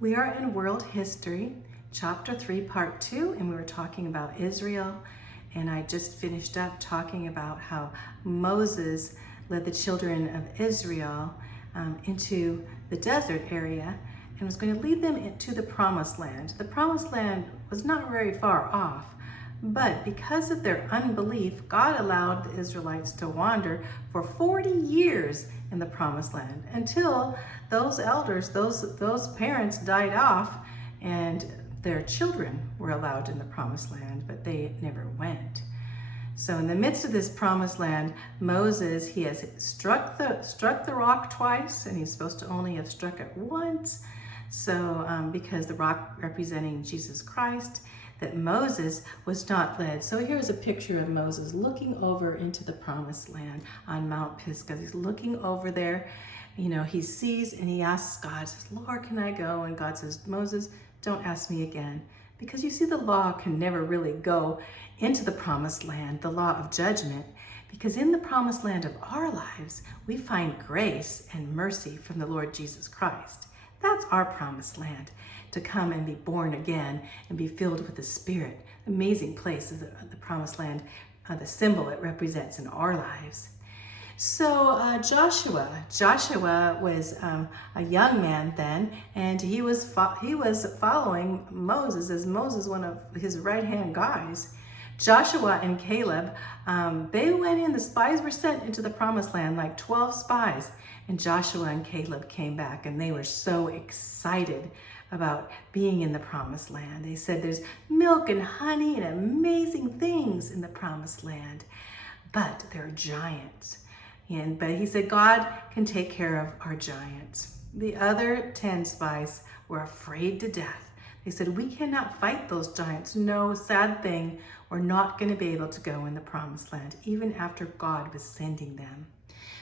We are in World History, Chapter 3, Part 2, and we were talking about Israel. And I just finished up talking about how Moses led the children of Israel into the desert area and was going to lead them into the Promised Land. The Promised Land was not very far off, but because of their unbelief, God allowed the Israelites to wander for 40 years in the Promised Land until those elders, those parents died off and their children were allowed in the Promised Land, but they never went. So in the midst of this Promised Land, Moses, he has struck the rock twice, and he's supposed to only have struck it once. So because the rock representing Jesus Christ, that Moses was not led. So here's a picture of Moses looking over into the Promised Land on Mount Pisgah. He's looking over there. You know, he sees and he asks God, says, Lord, can I go? And God says, Moses, don't ask me again. Because you see, the law can never really go into the Promised Land, the law of judgment, because in the Promised Land of our lives, we find grace and mercy from the Lord Jesus Christ. That's our Promised Land, to come and be born again and be filled with the Spirit. Amazing place is the Promised Land, the symbol it represents in our lives. So Joshua was a young man then, and he was following Moses as Moses, one of his right-hand guys. Joshua and Caleb, they went in, the spies were sent into the Promised Land, like 12 spies. And Joshua and Caleb came back, and they were so excited about being in the Promised Land. They said there's milk and honey and amazing things in the Promised Land, but there are giants. But he said, God can take care of our giants. The other 10 spies were afraid to death. They said, we cannot fight those giants. No, sad thing, we're not going to be able to go in the Promised Land, even after God was sending them.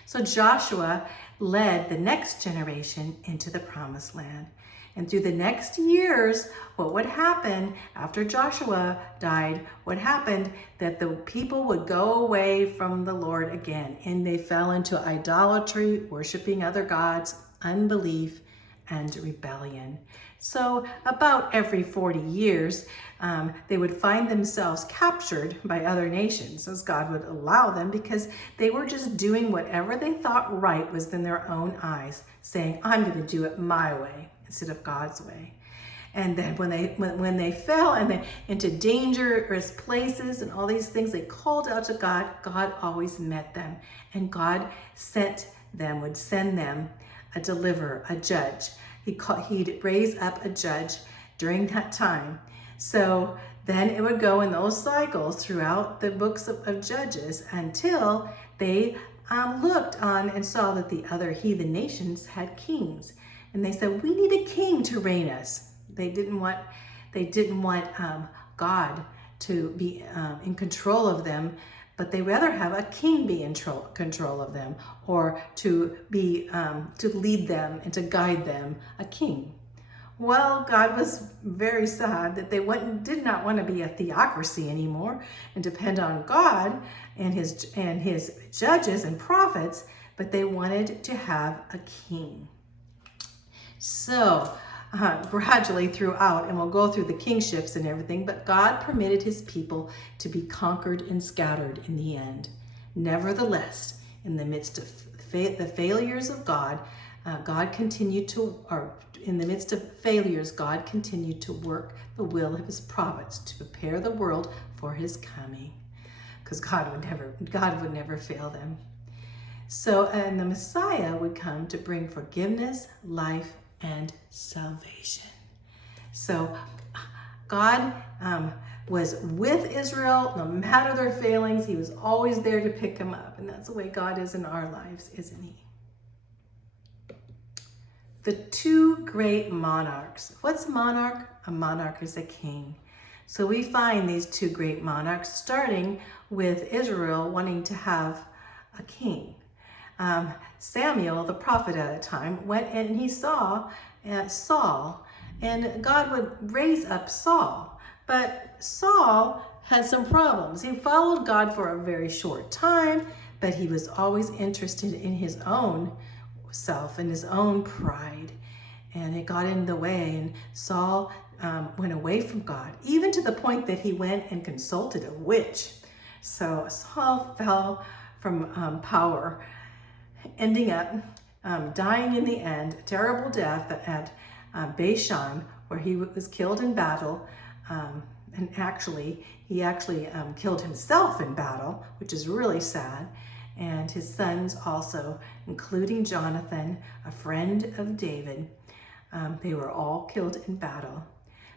So Joshua led the next generation into the Promised Land. And through the next years, what would happen after Joshua died, what happened that the people would go away from the Lord again, and they fell into idolatry, worshiping other gods, unbelief, and rebellion. So about every 40 years, they would find themselves captured by other nations, as God would allow them, because they were just doing whatever they thought right was in their own eyes, saying, I'm going to do it my way instead of God's way. And then when they fell and into dangerous places and all these things, they called out to God. God always met them, and God would send them a deliverer, a judge. He'd raise up a judge during that time. So then it would go in those cycles throughout the books of Judges until they looked on and saw that the other heathen nations had kings. And they said, we need a king to reign us. They didn't want God to be in control of them, but they rather have a king be in control of them, or to lead them and to guide them, a king. Well, God was very sad that they did not want to be a theocracy anymore and depend on God and his judges and prophets, but they wanted to have a king. So gradually throughout, and we'll go through the kingships and everything, but God permitted his people to be conquered and scattered in the end. Nevertheless, in the midst of the failures of God, in the midst of failures, God continued to work the will of his prophets to prepare the world for his coming, because God would never fail them. So, and the Messiah would come to bring forgiveness, life, and salvation. So God was with Israel no matter their failings. He was always there to pick them up, and that's the way God is in our lives, isn't he? The two great monarchs. What's a monarch? A monarch is a king. So we find these two great monarchs, starting with Israel wanting to have a king. Samuel, the prophet at the time, went and he saw Saul, and God would raise up Saul. But Saul had some problems. He followed God for a very short time, but he was always interested in his own self and his own pride. and it got in the way, and Saul went away from God, even to the point that he went and consulted a witch. So Saul fell from power, ending up dying in the end, a terrible death at Bashan, where he was killed in battle. And he actually killed himself in battle, which is really sad. And his sons also, including Jonathan, a friend of David, they were all killed in battle.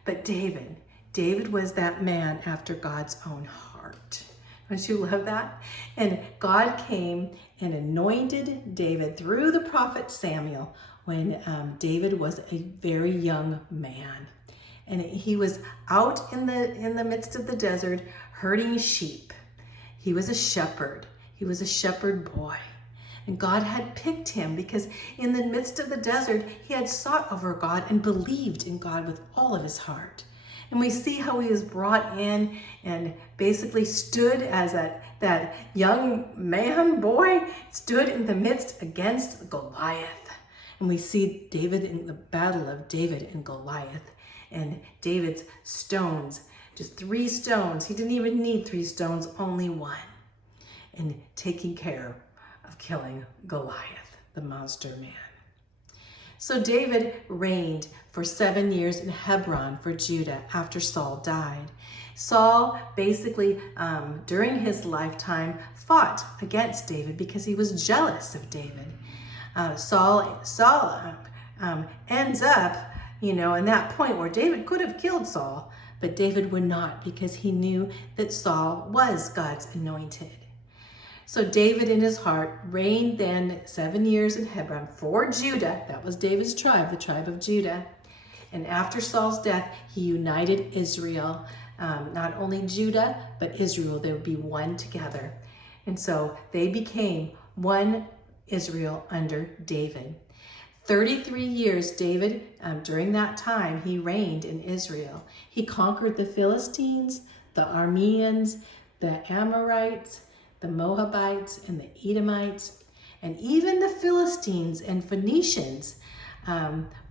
But David was that man after God's own heart. Don't you love that? And God came and anointed David through the prophet Samuel when David was a very young man. And he was out in the midst of the desert herding sheep. He was a shepherd. He was a shepherd boy. And God had picked him because in the midst of the desert, he had sought over God and believed in God with all of his heart. And we see how he was brought in and basically stood as that young man, boy, stood in the midst against Goliath. And we see David in the battle of David and Goliath. And David's stones, just 3 stones. He didn't even need 3 stones, only 1. And taking care of killing Goliath, the monster man. So David reigned for 7 years in Hebron for Judah after Saul died. Saul basically, during his lifetime, fought against David because he was jealous of David. Saul ends up, in that point where David could have killed Saul, but David would not because he knew that Saul was God's anointed. So David in his heart reigned then 7 years in Hebron for Judah. That was David's tribe, the tribe of Judah. And after Saul's death, he united Israel, not only Judah, but Israel. They would be one together. And so they became one Israel under David. 33 years, David, during that time, he reigned in Israel. He conquered the Philistines, the Arameans, the Amorites, the Moabites, and the Edomites. And even the Philistines and Phoenicians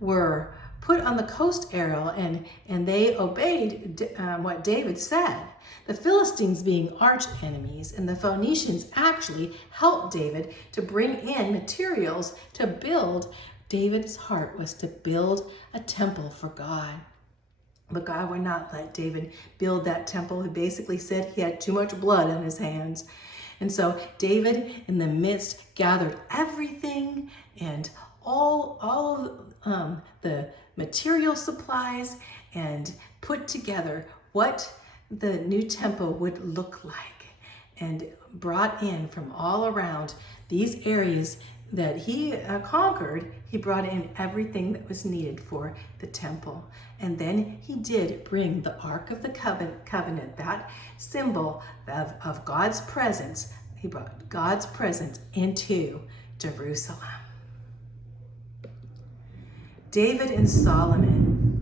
were put on the coast area, and they obeyed what David said. The Philistines being arch enemies, and the Phoenicians actually helped David to bring in materials to build. David's heart was to build a temple for God. But God would not let David build that temple. He basically said he had too much blood on his hands. And so David, in the midst, gathered everything and all of the material supplies and put together what the new temple would look like, and brought in from all around these areas that he conquered. He brought in everything that was needed for the temple. And then he did bring the Ark of the Covenant, that symbol of God's presence. He brought God's presence into Jerusalem. David and Solomon.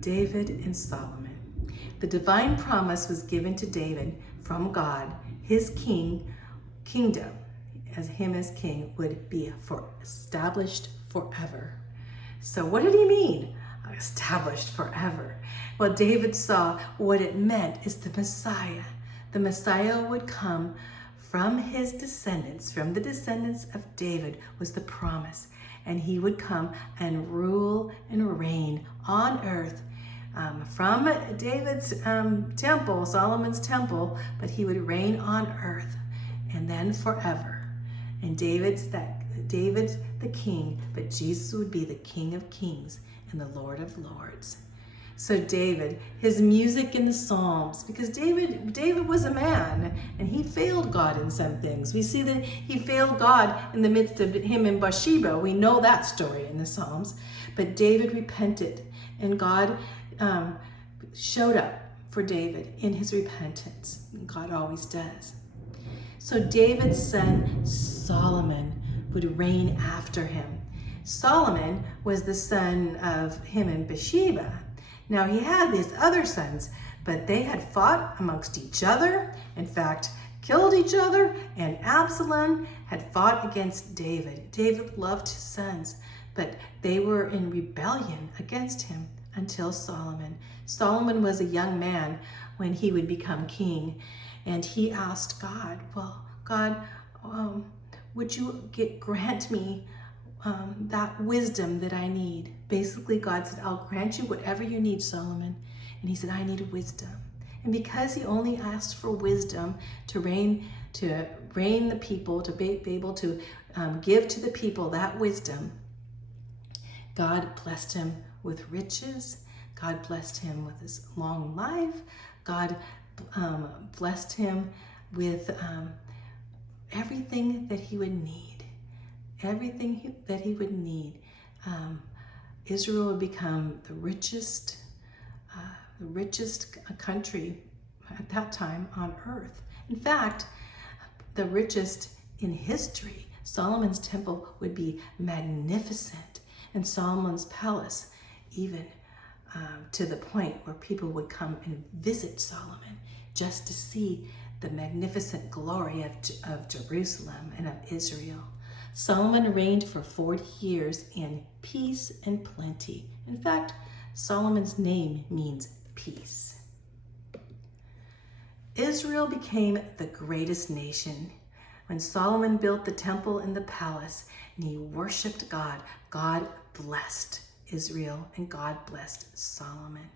David and Solomon. The divine promise was given to David from God. His kingdom, as him as king, would be established forever. So what did he mean? Established forever. Well, David saw what it meant is the Messiah. The Messiah would come from his descendants, from the descendants of David was the promise. And he would come and rule and reign on earth from David's temple, Solomon's temple, but he would reign on earth and then forever. And David's the king, but Jesus would be the King of Kings and the Lord of Lords. So David, his music in the Psalms, because David was a man and he failed God in some things. We see that he failed God in the midst of him and Bathsheba. We know that story in the Psalms. But David repented, and God showed up for David in his repentance. God always does. So David's son Solomon would reign after him. Solomon was the son of him and Bathsheba. Now he had these other sons, but they had fought amongst each other, in fact, killed each other, and Absalom had fought against David. David loved his sons, but they were in rebellion against him until Solomon. Solomon was a young man when he would become king, and he asked God, well, God, would you grant me that wisdom that I need? Basically, God said, I'll grant you whatever you need, Solomon. And he said, I need wisdom. And because he only asked for wisdom to reign the people, to be able to give to the people that wisdom, God blessed him with riches. God blessed him with his long life. God blessed him with everything that he would need. Everything that he would need. Israel would become the richest country at that time on earth. In fact, the richest in history. Solomon's temple would be magnificent, and Solomon's palace even to the point where people would come and visit Solomon just to see the magnificent glory of Jerusalem and of Israel. Solomon reigned for 40 years in peace and plenty. In fact, Solomon's name means peace. Israel became the greatest nation. When Solomon built the temple and the palace and he worshiped God, God blessed Israel and God blessed Solomon.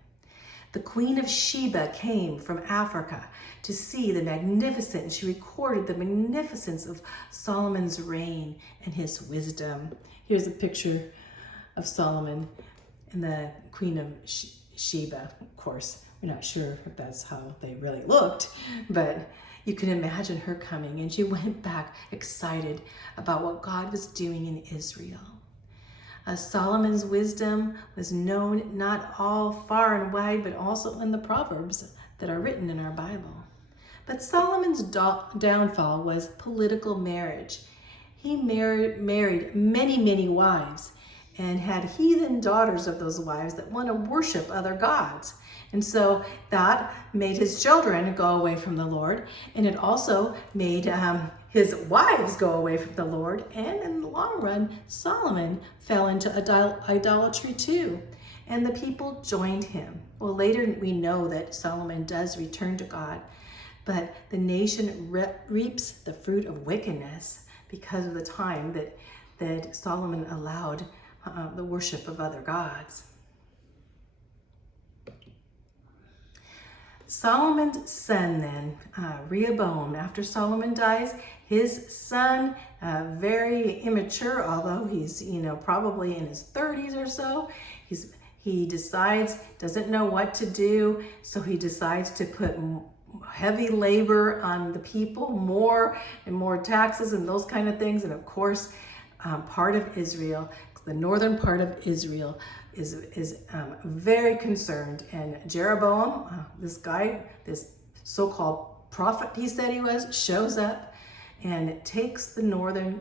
The Queen of Sheba came from Africa to see the magnificent, and she recorded the magnificence of Solomon's reign and his wisdom. Here's a picture of Solomon and the Queen of Sheba. Of course, we're not sure if that's how they really looked, but you can imagine her coming, and she went back excited about what God was doing in Israel. Solomon's wisdom was known not all far and wide, but also in the Proverbs that are written in our Bible. But Solomon's downfall was political marriage. He married many, many wives and had heathen daughters of those wives that want to worship other gods. And so that made his children go away from the Lord, and it also made his wives go away from the Lord, and in the long run, Solomon fell into idolatry too, and the people joined him. Well, later we know that Solomon does return to God, but the nation reaps the fruit of wickedness because of the time that Solomon allowed the worship of other gods. Solomon's son then, Rehoboam, after Solomon dies, his son, very immature, although he's, probably in his 30s or so, he decides, doesn't know what to do, so he decides to put heavy labor on the people, more and more taxes and those kind of things. And of course, part of Israel, the northern part of Israel, is very concerned. And Jeroboam, this guy, this so-called prophet he said he was, shows up and takes the northern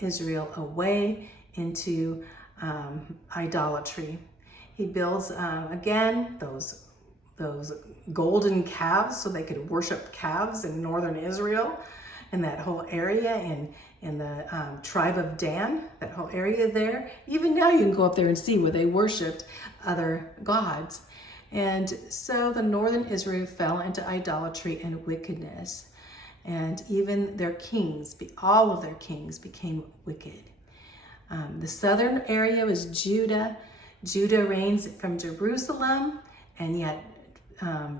Israel away into idolatry. He builds, again, those golden calves so they could worship calves in northern Israel and that whole area, in the tribe of Dan, that whole area there. Even now you can go up there and see where they worshiped other gods. And so the northern Israel fell into idolatry and wickedness. And even their kings, all of their kings became wicked. The southern area was Judah. Judah reigns from Jerusalem, and yet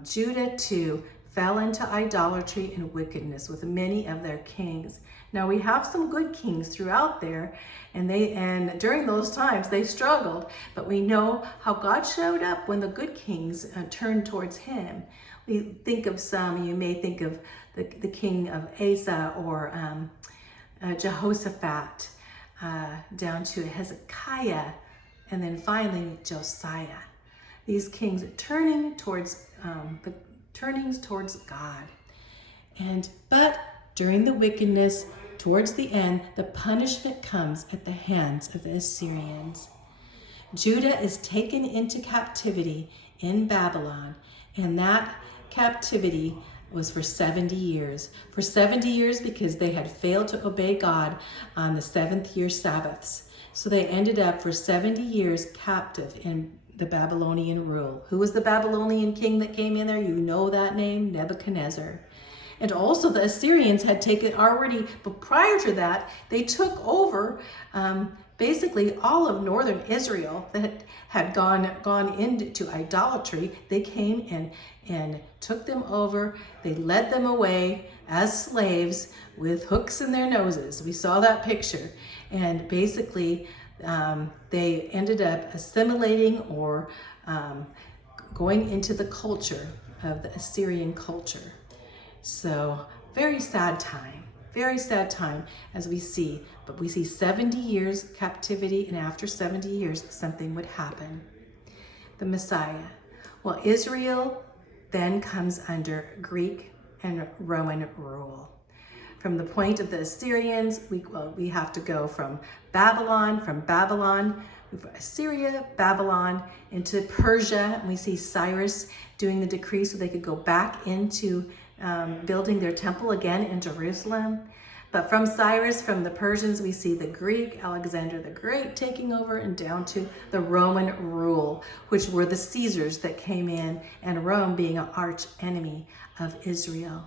Judah too fell into idolatry and wickedness with many of their kings. Now we have some good kings throughout there, and during those times they struggled, but we know how God showed up when the good kings turned towards him. We think of some, you may think of the king of Asa or Jehoshaphat, down to Hezekiah, and then finally Josiah. These kings turning towards God. But during the wickedness, towards the end, the punishment comes at the hands of the Assyrians. Judah is taken into captivity in Babylon, and that captivity was for 70 years. For 70 years because they had failed to obey God on the seventh year Sabbaths. So they ended up for 70 years captive in the Babylonian rule. Who was the Babylonian king that came in there? You know that name, Nebuchadnezzar. And also the Assyrians had taken already, but prior to that, they took over basically all of northern Israel that had gone into idolatry. They came and took them over. They led them away as slaves with hooks in their noses. We saw that picture. And basically, they ended up assimilating or going into the culture of the Assyrian culture. So very sad time as we see, but we see 70 years captivity, and after 70 years, something would happen. The Messiah. Well, Israel then comes under Greek and Roman rule. From the point of the Assyrians, we have to go from Babylon, Assyria, Babylon, into Persia, and we see Cyrus doing the decree so they could go back into building their temple again in Jerusalem. But from Cyrus, from the Persians, we see the Greek, Alexander the Great taking over, and down to the Roman rule, which were the Caesars that came in, and Rome being an arch enemy of Israel.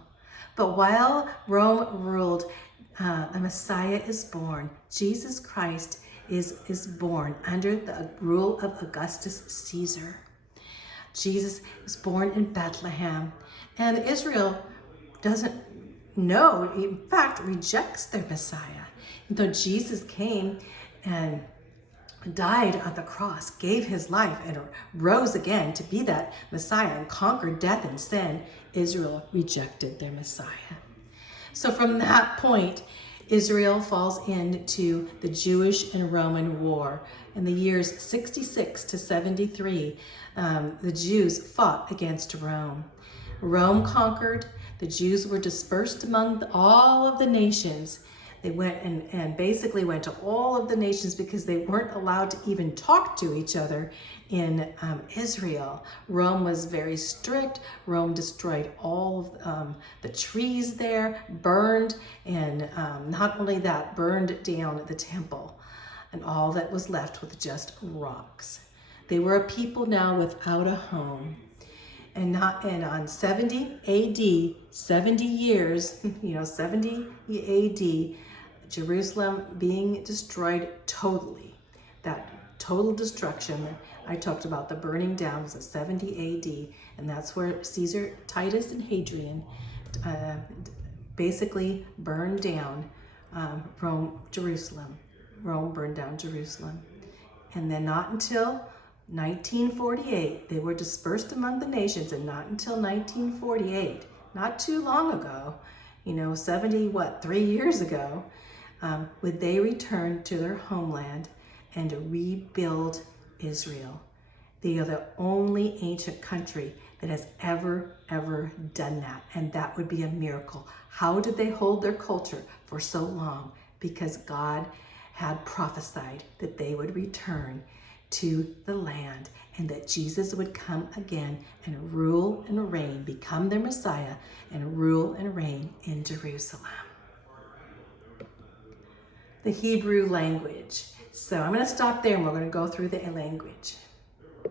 But while Rome ruled, the Messiah is born. Jesus Christ is born under the rule of Augustus Caesar. Jesus was born in Bethlehem, and Israel doesn't know, in fact, rejects their Messiah. And though Jesus came and died on the cross, gave his life, and rose again to be that Messiah and conquered death and sin, Israel rejected their Messiah. So from that point, Israel falls into the Jewish and Roman War. In the years 66 to 73, the Jews fought against Rome. Rome conquered. The Jews were dispersed among all of the nations. They went and basically went to all of the nations because they weren't allowed to even talk to each other in Israel. Rome was very strict. Rome destroyed all of the trees there, burned, and not only that, burned down the temple, and all that was left was just rocks. They were a people now without a home. And on 70 AD, 70 years, 70 AD, Jerusalem being destroyed totally. That total destruction, I talked about the burning down, was at 70 AD, and that's where Caesar, Titus, and Hadrian basically burned down Jerusalem. Rome burned down Jerusalem. And then not until 1948, they were dispersed among the nations, and not until 1948, not too long ago, 3 years ago, would they return to their homeland and rebuild Israel. They are the only ancient country that has ever done that, and that would be a miracle. How did they hold their culture for so long? Because God had prophesied that they would return to the land, and that Jesus would come again and rule and reign, become their Messiah, and rule and reign in Jerusalem. The Hebrew language. So I'm going to stop there and we're going to go through the language.